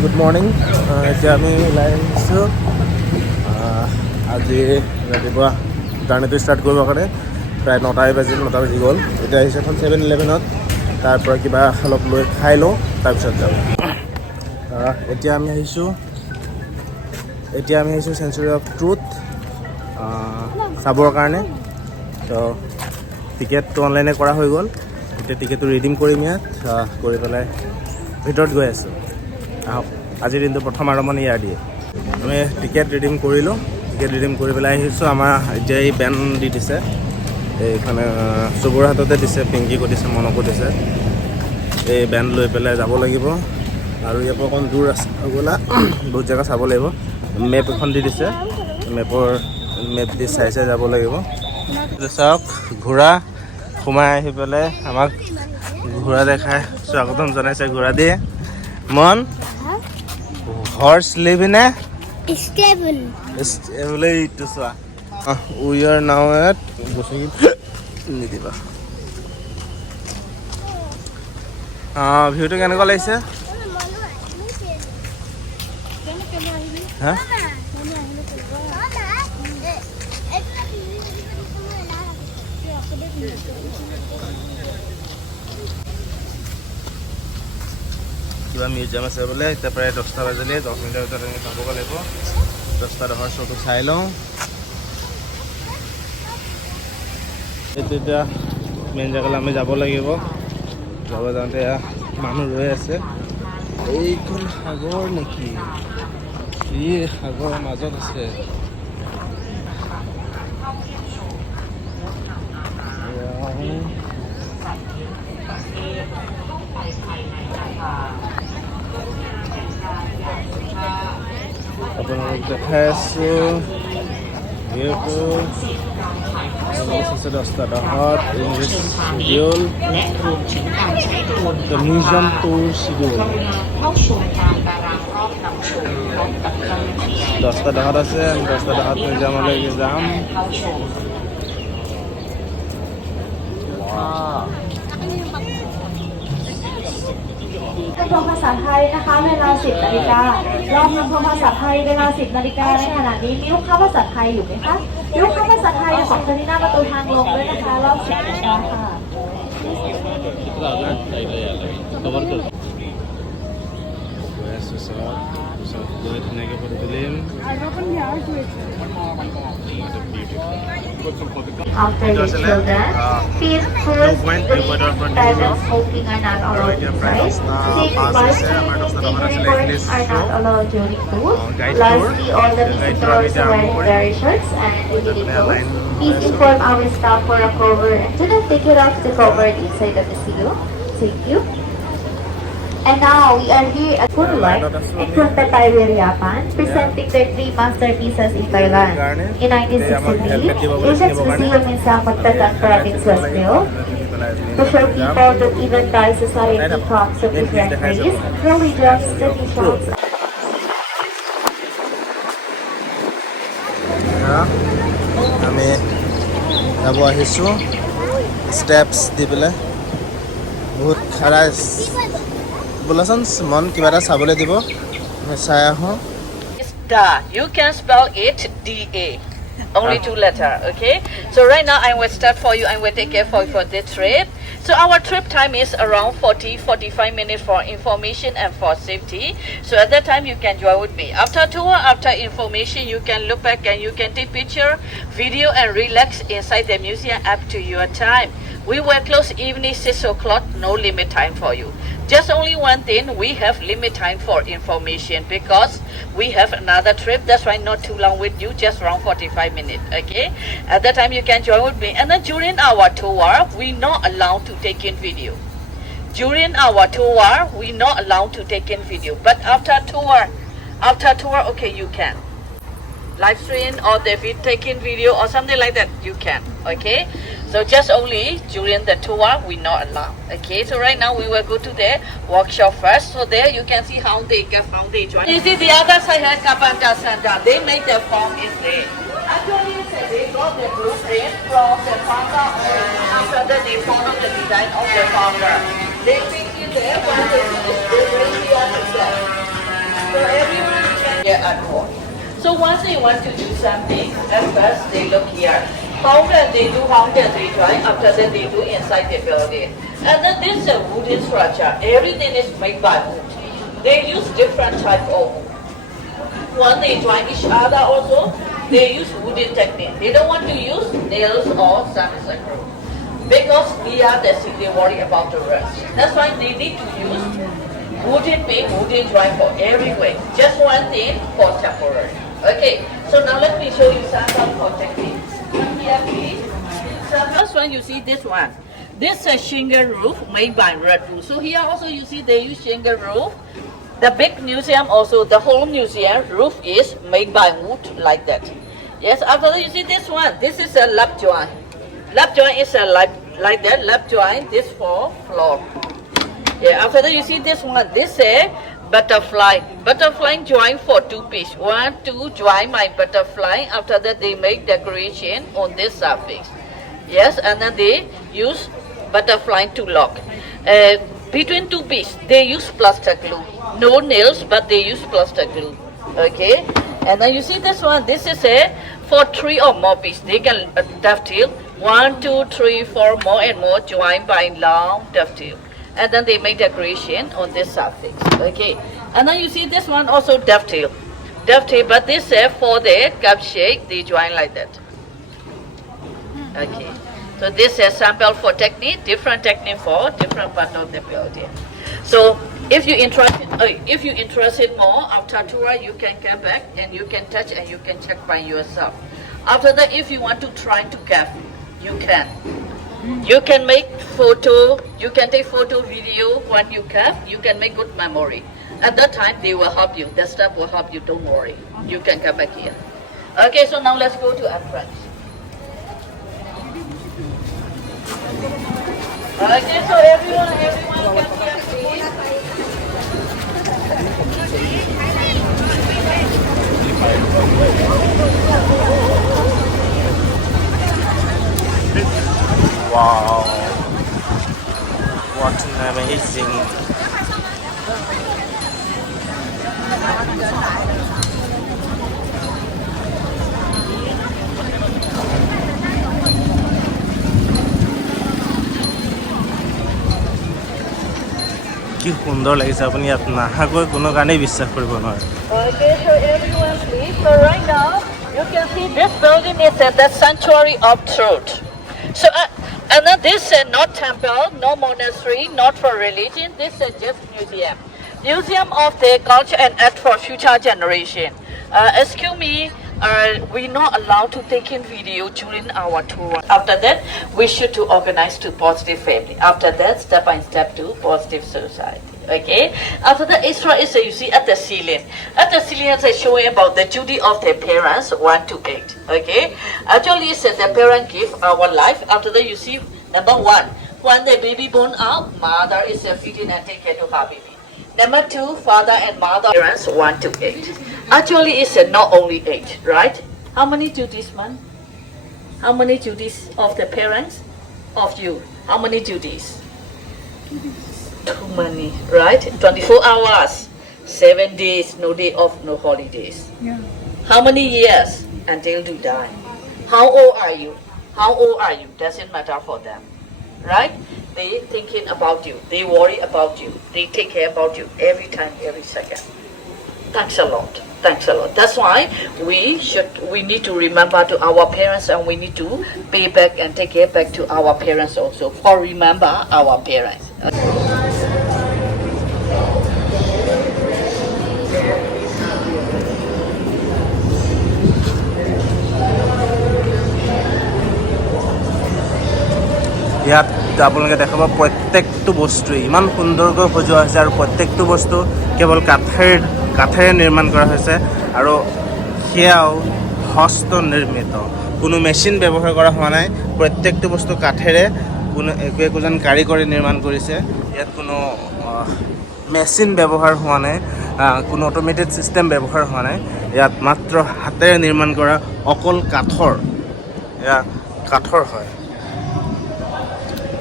Good morning এতিয়া আমি ওলাই আহিছোঁ আজি ৰাতিপুৱা জাৰ্ণিটো ষ্টাৰ্ট কৰিবৰ কাৰণে প্ৰায় 9 বাজি গ'ল এতিয়া আহিছোঁ এখন 7-11ত তাৰ পৰা কিবা অলপ লৈ খাই লওঁ তাৰপিছত যাম এতিয়া আমি আহিছোঁ চেঞ্চুৰী অফ ট্ৰুথ চাবৰ কাৰণে তো টিকেটটো অনলাইনে কৰা হৈ গ'ল এতিয়া টিকেটটো ৰিডিম কৰিম ইয়াত কৰি পেলাই ভিতৰত গৈ আছোঁ আহক আজিৰ দিনটো প্ৰথম আৰম্ভণি ইয়াৰ দিয়ে আমি টিকেট ৰিডিম কৰিলোঁ টিকেট ৰিডিম কৰি পেলাই আহিছোঁ আমাৰ এতিয়া এই বেন দি দিছে এইখানে চবৰে হাততে দিছে পিংকিকো দিছে মনকো দিছে এই বেন লৈ পেলাই যাব লাগিব আৰু ইয়াৰ পৰা অকণ দূৰ আছে গ'লা বহুত জেগা চাব লাগিব মেপ এখন দি দিছে মেপ দি চাই যাব লাগিব চাওক ঘোঁৰা সোমাই আহি পেলাই আমাক ঘোঁৰা দেখাই স্বাগতম জনাইছে ঘোঁৰা দিয়ে মন horse live in a stable এইটো চোৱা উই আৰ নাও এট বসুগি নিদিবা ভিউটো কেনেকুৱা লাগিছে হা কিবা মিউজিয়াম আছে বোলে এতিয়া প্ৰায় 10টা বাজিলে 10 মিনিটৰ ভিতৰত আমি পাবগৈ লাগিব 10টা 10 শ্ব'টো চাই লওঁ এতিয়া মেইন জেগালৈ আমি যাব লাগিব যাওঁতে মানুহ ৰৈ আছে এইখন সাগৰ নেকি ই সাগৰৰ মাজত আছে আপোনালোক দেখাই আছোঁ ভিউটো 10টা 10 English schedule the museum tour schedule 10টা 10 আছে 10টা 10 মিউজিয়ামলৈ যামพบภาษาไทยนะคะเวลา 10 นาฬิการอบนำพบภาษาไทยเวลา 10 นาฬิกาในขณะนี้มีลูกค้าภาษาไทยอยู่ไหมคะมีลูกค้าภาษาไทยของเทอร์มินอลประตูทางลงด้วยนะคะรอบ 10 นาฬิกาค่ะAfter the children, feed food, parents smoking are not allowed inside. Take bus, reports are not allowed during tour. Lastly, all the visitors wear very shirts and uniforms. Please inform our staff for a cover and do not take it off the cover inside the museum. Thank you. And now we are here at Woodwork and from Pattaya, Japan, presenting their 3 masterpieces in Thailand. In 1963, Asia's museum in Samut-Takan province was built to show people that even Thai society comes from different races, religions, traditions. আমি যাব আহিছোঁ steps দি পেলাই বহুত খাৰা বোলাচোন মন কিবা এটা চাবলৈ দিব আমি চাই আহোঁ Da. You can spell it D-A. Only 2 letters, okay? So right now I will start for you. I will take care for the trip. So our trip time is around 40-45 minutes for information and for safety. So at that time you can join with me. After tour, after information, you can look back and you can take picture, video and relax inside the museum up to your time. We will close evening 6 o'clock, no limit time for you. Just only one thing, we have limit time for information because we have another trip. That's why not too long with you, just around 45 minutes, okay? At that time you can join with me. And then during our tour, we not allowed to take in video. During our tour, we not allowed to take in video. But after tour, okay, you can. Live stream or the taking video or something like that, you can, okay? So just only during the tour, we not allow, okay? So right now we will go to the workshop first. So there you can see how they join. You see the other side has Kapanta Santa. They make the form is there. Actually, they got the blueprint from the founder or after that they follow the design of the founder. They make it there, but they bring the other step. unwashed. So once they want to do something, at first they look here. How can they do, how can they dry? After that they do inside the building. And then this is a wooden structure. Everything is made by wood. They use different type of wood. When they join each other also, they use wooden technique. They don't want to use nails or semicircle screw. Because here they worry about the rust. That's why they need to use wooden pick, wooden joint for everywhere. Just one thing for temporary. Okay, so now let me show you sample for technique. Come here please. So first one you see this one. This is a shingle roof made by red wood. So here also you see they use shingle roof. The big museum also, the whole museum roof is made by wood like that. Yes, after that you see this one. This is a lap joint. Lap joint is a like that. Lap joint, this for floor. Yeah, after that you see this one. This is a butterfly. Butterfly joint for 2 piece. 1, 2 join my butterfly. After that they make decoration on this surface. Yes, and then they use butterfly to lock. Between 2 pieces they use plaster glue. No nails, but they use plaster glue. Okay, and then you see this one. This is a for 3 or more pieces. They can dovetail 1, 2, 3, 4 more and more joined by long dovetail. And then they make decoration on this surface. Okay, and then you see this one also dovetail, but this for the cup shape they join like that. Okay, so this is sample for technique, different technique for different part of the building. So if you interested more after tour, you can come back and you can touch and you can check by yourself. After that, if you want to try to carve, you can. You can make photo, you can take photo, video when you carve, you can make good memory. At that time, they will help you. The staff will help you, don't worry. You can come back here. Okay, so now let's go to entrance. Okay, so everyone come here, please. Wow, what an amazing. কি সুন্দৰ লাগিছে আপুনি ইয়াত নাহাকৈ কোনো কাৰণেই বিশ্বাস কৰিব নোৱাৰে Okay, so everyone please. So right now, you can see this building is the sanctuary of truth. So and then this is not temple, no monastery, not for religion. This is just museum. Museum of the culture and art for future generation. Excuse me, we're not allowed to take in video during our tour. After that, we should to organize to positive family. After that, step by step to positive society. Okay. After that, extra is you see at the ceiling. At the ceiling, it's showing about the duty of their parents 1 to 8. Okay. Actually, it's the parent give our life. After that, you see number 1, when the baby born out, mother is feeding and take care of her baby. Number 2, father and mother parents 1 to 8. Actually, it's not only 8, right? How many duties, man? How many duties of the parents? Of you? How many duties? Too many, right? 24 hours, 7 days, no day off, no holidays. Yeah. How many years until you die? How old are you? How old are you? Doesn't matter for them, right? They thinking about you. They worry about you. They take care about you every time, every second. Thanks a lot. Thanks a lot. That's why we need to remember to our parents and we need to pay back and take care back to our parents also. For remember our parents. ইয়াত আপোনালোকে দেখাব প্ৰত্যেকটো বস্তু ইমান সুন্দৰকৈ সজোৱা হৈছে আৰু প্ৰত্যেকটো বস্তু কেৱল কাঠেৰে নিৰ্মাণ কৰা হৈছে আৰু সেয়াও হস্ত নিৰ্মিত কোনো মেচিন ব্যৱহাৰ কৰা হোৱা নাই প্ৰত্যেকটো বস্তু কাঠেৰে কোনো একোজন কাৰিকৰে নিৰ্মাণ কৰিছে ইয়াত কোনো মেচিন ব্যৱহাৰ হোৱা নাই কোনো অটোমেটেড সিস্টেম ব্যৱহাৰ হোৱা নাই ইয়াত মাত্ৰ হাতেৰে নিৰ্মাণ কৰা অকল কাঠৰ হয়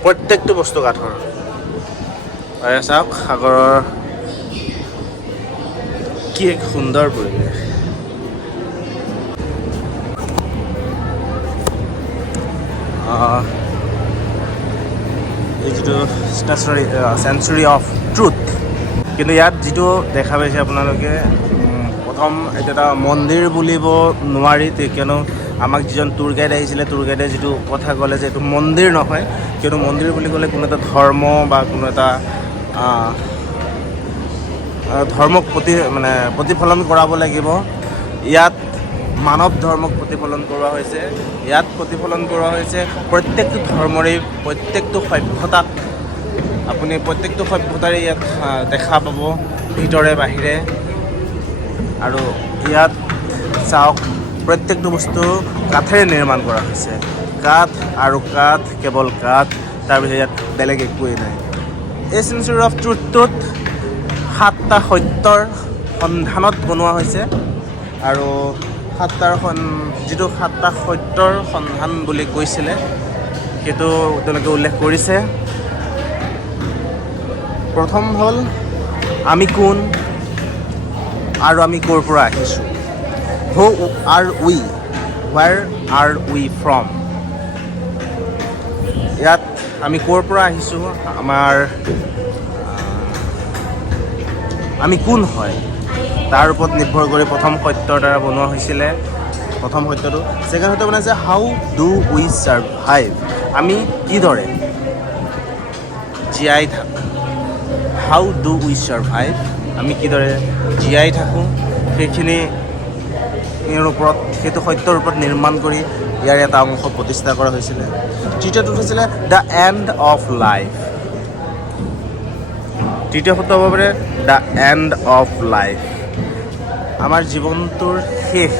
প্ৰত্যেকটো বস্তু কাঠৰ আৰু চাওক সাগৰৰ কি এক সুন্দৰ পৰিৱেশ এই যিটো চেঞ্চুৰী অফ ট্ৰুথ। কিন্তু ইয়াত যিটো দেখা পাইছে আপোনালোকে, প্ৰথম এইটো এটা মন্দিৰ বুলিব নোৱাৰি, কিয়নো আমাক যিজন টুৰ গাইড আহিছিলে, টুৰ গাইডে যিটো কথা ক'লে যে এইটো মন্দিৰ নহয়, কিয়নো মন্দিৰ বুলি ক'লে কোনো এটা ধৰ্ম বা কোনো এটা ধৰ্মক প্ৰতিফলন কৰাব লাগিব। ইয়াত মানৱ ধৰ্মক প্ৰতিফলন কৰোৱা হৈছে। ইয়াত প্ৰতিফলন কৰোৱা হৈছে প্ৰত্যেকটো ধৰ্মৰে প্ৰত্যেকটো সভ্যতাক, আপুনি প্ৰত্যেকটো সভ্যতাৰে ইয়াত দেখা পাব, ভিতৰে বাহিৰে। আৰু ইয়াত চাওক, প্ৰত্যেকটো বস্তু কাঠেৰে নিৰ্মাণ কৰা হৈছে। কাঠ আৰু কাঠ, কেৱল কাঠ, তাৰপিছত ইয়াত বেলেগ একোৱেই নাই। এই চেঞ্চুৰী অফ ট্ৰুথটোত 7টা সত্যৰ সন্ধানত বনোৱা হৈছে। আৰু যিটো 7টা সত্যৰ সন্ধান বুলি কৈছিলে, সেইটো তেওঁলোকে উল্লেখ কৰিছে। প্ৰথম হ'ল আমি কোন আৰু আমি ক'ৰ পৰা আহিছোঁ। Who are we, where are we from. ইয়াত আমি ক'ৰ পৰা আহিছোঁ, আমি কোন হয়, তাৰ ওপৰত নিৰ্ভৰ কৰি প্ৰথম সত্যৰ দ্বাৰা বনোৱা হৈছিলে। প্ৰথম সত্যটো। ছেকেণ্ড সত্য বনাইছে হাউ ডু উই ছাৰ্ভাইভ, আমি কিদৰে জীয়াই থাকোঁ। হাউ ডু উই ছাৰ্ভাইভ, আমি কিদৰে জীয়াই থাকোঁ, সেইখিনি ওপৰত, সেইটো সত্যৰ ওপৰত নিৰ্মাণ কৰি ইয়াৰ এটা অংশ প্ৰতিষ্ঠা কৰা হৈছিলে। তৃতীয়টো হৈছিলে দ্য এণ্ড অফ লাইফ। তৃতীয় সত্য হ'ব পাৰে দ্য এণ্ড অফ লাইফ। আমাৰ জীৱনটোৰ শেষ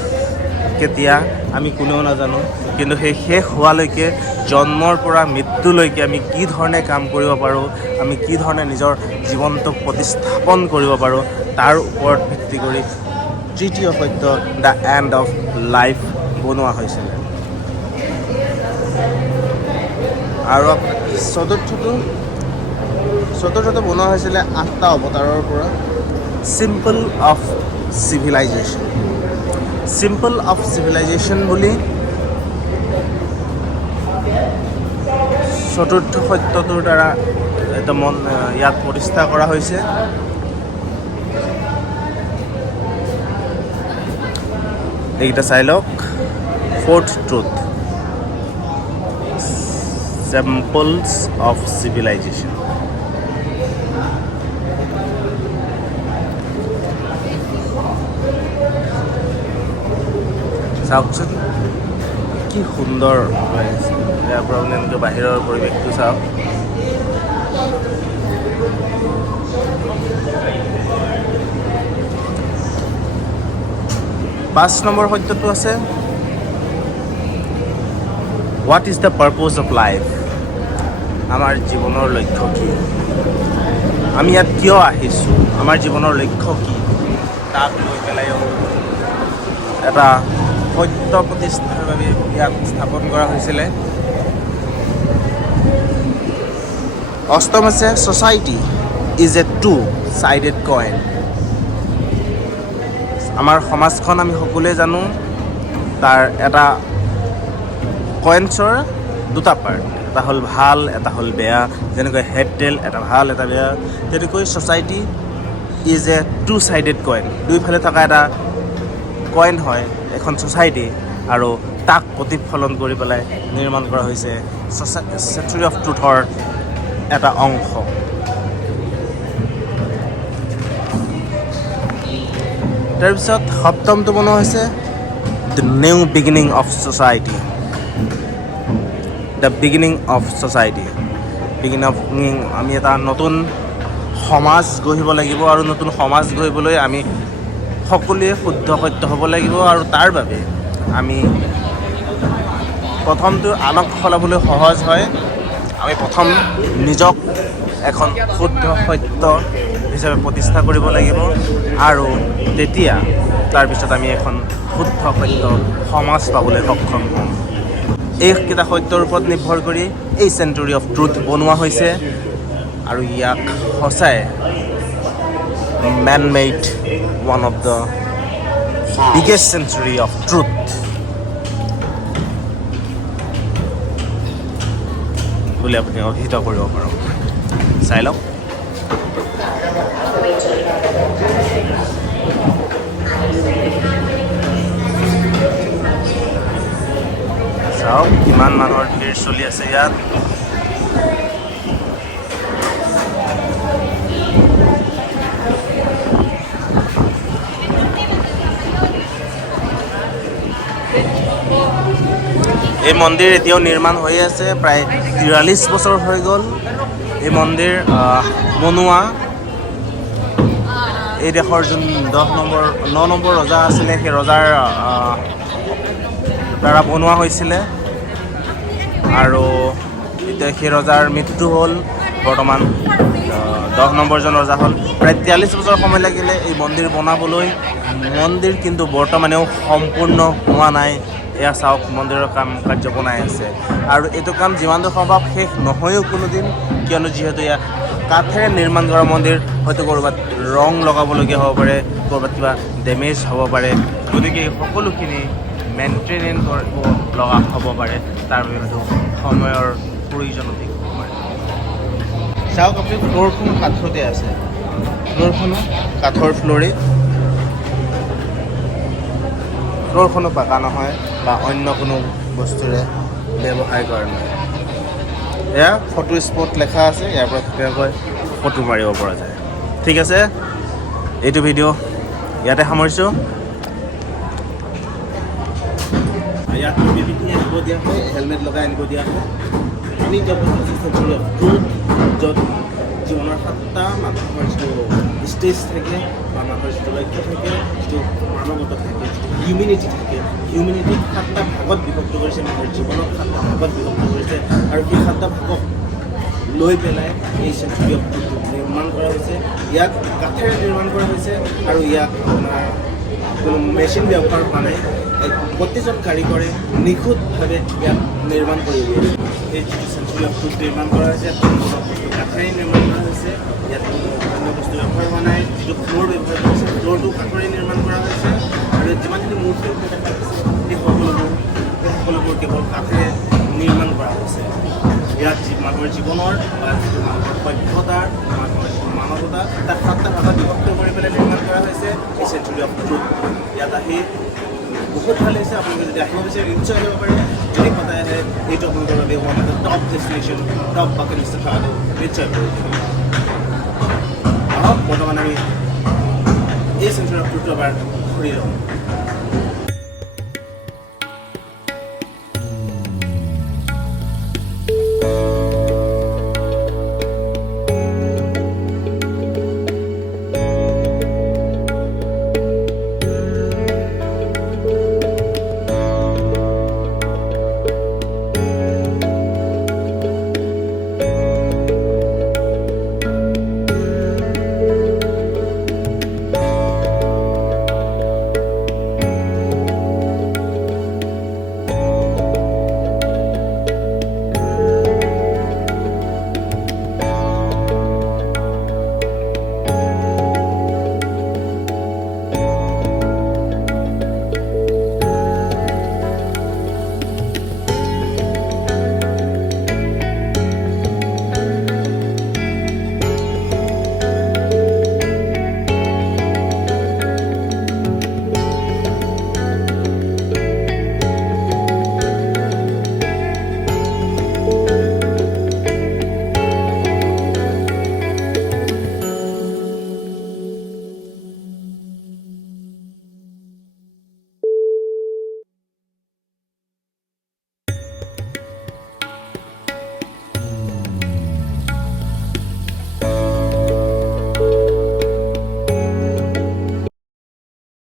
কেতিয়া আমি কোনেও নাজানো, কিন্তু সেই শেষ হোৱালৈকে, জন্মৰ পৰা মৃত্যুলৈকে আমি কি ধৰণে কাম কৰিব পাৰোঁ, আমি কি ধৰণে নিজৰ জীৱনটোক প্ৰতিস্থাপন কৰিব পাৰোঁ, তাৰ ওপৰত ভিত্তি কৰি তৃতীয় সত্য দ্য এণ্ড অফ লাইফ বনোৱা হৈছিলে। আৰু চতুৰ্থটো বনোৱা হৈছিলে 8টা অৱতাৰৰ পৰা। Simple of civilisation. Simple of civilisation বুলি চতুৰ্থ সত্যটোৰ দ্বাৰা এটা ইয়াত প্ৰতিষ্ঠা কৰা হৈছে। এইকেইটা চাই লওক। Fourth truth, samples of civilisation. চাওকচোন কি সুন্দৰ লাগিছে। ইয়াৰ পৰা মানে এনেকৈ বাহিৰৰ পৰিৱেশটো চাওক। পাঁচ নম্বৰ সত্যটো আছে what is the purpose of life, আমাৰ জীৱনৰ লক্ষ্য কি, আমি ইয়াত কিয় আহিছোঁ, আমাৰ জীৱনৰ লক্ষ্য কি, তাক লৈ পেলাইও এটা সত্য প্ৰতিষ্ঠাৰ বাবে ইয়াত স্থাপন কৰা হৈছিলে। অষ্টম আছে society is a two sided coin. আমাৰ সমাজখন আমি সকলোৱে জানো, তাৰ এটা কইনছৰ 2টা পাৰ্ট, এটা হ'ল ভাল, এটা হ'ল বেয়া। যেনেকৈ হেড টেইল, এটা ভাল এটা বেয়া, তেনেকৈ society is a two sided coin. দুইফালে থকা এটা কইন হয় এখন ছ'চাইটি, আৰু তাক প্ৰতিফলন কৰি পেলাই নিৰ্মাণ কৰা হৈছে চেঞ্চুৰী অফ ট্ৰুথৰ এটা অংশ। তাৰপিছত সপ্তমটো বনোৱা হৈছে the new beginning of society. The beginning of society, আমি এটা নতুন সমাজ গঢ়িব লাগিব, আৰু নতুন সমাজ গঢ়িবলৈ আমি সকলোৱে শুদ্ধ সত্য হ'ব লাগিব। আৰু তাৰ বাবে আমি প্ৰথমটো আনক সলাবলৈ সহজ হয়, আমি প্ৰথম নিজক এখন শুদ্ধ সত্য হিচাপে প্ৰতিষ্ঠা কৰিব লাগিব, আৰু তেতিয়া তাৰপিছত আমি এখন শুদ্ধ সত্য সমাজ পাবলৈ সক্ষম হ'ম। এইকেইটা সত্যৰ ওপৰত নিৰ্ভৰ কৰি এই চেঞ্চুৰী অফ ট্ৰুথ বনোৱা হৈছে, আৰু ইয়াক সঁচাই man made one of the biggest century of truth. বুলি আপুনি অভিহিত কৰিব পাৰোঁ চাই লওক চাওক কিমান মানুহৰ ভিৰ চলি আছে ইয়াত এই মন্দিৰ এতিয়াও নিৰ্মাণ হৈ আছে প্ৰায় 43 বছৰ হৈ গ'ল এই মন্দিৰ বনোৱা এই দেশৰ যোন 9 নম্বৰ ৰজা আছিলে সেই ৰজাৰ দ্বাৰা বনোৱা হৈছিলে আৰু এতিয়া সেই ৰজাৰ মৃত্যু হ'ল বৰ্তমান 10 নম্বৰজন ৰজা হ'ল প্ৰায় 43 বছৰ সময় লাগিলে এই মন্দিৰ বনাবলৈ মন্দিৰ কিন্তু বৰ্তমানেও সম্পূৰ্ণ হোৱা নাই এয়া চাওক মন্দিৰৰ কাম কাৰ্য বনাই আছে আৰু এইটো কাম যিমান দূৰ সম্ভৱ শেষ নহয়ও কোনোদিন কিয়নো যিহেতু এয়া কাঠেৰে নিৰ্মাণ কৰা মন্দিৰ হয়তো ক'ৰবাত ৰং লগাবলগীয়া হ'ব পাৰে ক'ৰবাত কিবা ডেমেজ হ'ব পাৰে গতিকে সকলোখিনি মেইনটেনেন্স কৰিব লগা হ'ব পাৰে তাৰ বাবে হয়তো সময়ৰ প্ৰয়োজন অধিক হ'ব পাৰে চাওক আপুনি ফ্ল'ৰখন কাঠতে আছে ফ্ল'ৰখনো কাঠৰ ফ্ল'ৰখনো পাকা নহয় বা অন্য কোনো বস্তুৰে ব্যৱহাৰ কৰা নহয় এয়া ফটো স্পট লেখা আছে ইয়াৰ পৰা ধুনীয়াকৈ ফটো মাৰিব পৰা যায় ঠিক আছে এইটো ভিডিঅ' ইয়াতে সামৰিছোঁ ইয়াত পিপিটি আনিব দিয়া হয় হেলমেট লগাই আনিব দিয়া হয় আমি য'ত জীৱনৰ 7টা মানুহৰ যিটো ষ্টেজ থাকে বা মানুহৰ যিটো লক্ষ্য থাকে যিটো মানৱত থাকে হিউমেনিটি থাকে হিউমেনিটিক 7টা ভাগত বিভক্ত কৰিছে মানুহৰ জীৱনক 7টা ভাগত বিভক্ত কৰিছে আৰু সেই 7টা ভাগক লৈ পেলাই এই চেঞ্চুৰী অফ ট্ৰুথ নিৰ্মাণ কৰা হৈছে ইয়াক কাঠেৰে নিৰ্মাণ কৰা হৈছে আৰু ইয়াক আপোনাৰ কোনো মেচিন ব্যৱহাৰ হোৱা নাই প্ৰতিজন কাৰিকৰে নিখুঁতভাৱে ইয়াক নিৰ্মাণ কৰি দিয়ে এই যিটো চেঞ্চুৰী অফ ট্ৰুথ নিৰ্মাণ কৰা হৈছে কাঠেৰে নিৰ্মাণ কৰা হৈছে ইয়াত কোনো অন্য বস্তু ব্যৱহাৰ হোৱা নাই যিটো ফ্ল'ৰ ব্যৱহাৰ কৰা হৈছে ফ্ল'ৰটো কাঠেৰে নিৰ্মাণ কৰা হৈছে আৰু যিমানখিনি মূৰ্তি দেখা গৈছে সেই সকলোবোৰ কেৱল কাঠেৰে নিৰ্মাণ কৰা হৈছে ইয়াত মানুহৰ জীৱনৰ বা যিটো মানুহৰ সভ্যতাৰ মানুহৰ যিটো মানৱতা তাক 7টা ভাগত বিভক্ত কৰি পেলাই নিৰ্মাণ কৰা হৈছে এই চেঞ্চুৰী অফ ট্ৰুথ ইয়াত আহি বহুত ভাল লাগিছে আপোনালোকে যদি আহিব বিচাৰে নিশ্চয় আহিব পাৰে যদি পাতাই আহে এইটো আপোনালোকৰ বাবে one of the top destination top bucket লিষ্টত থকাটো নিশ্চয় আহক বৰ্তমান আমি এই চেঞ্চুৰী অফ ট্ৰুথটো এবাৰ ঘূৰি লওঁ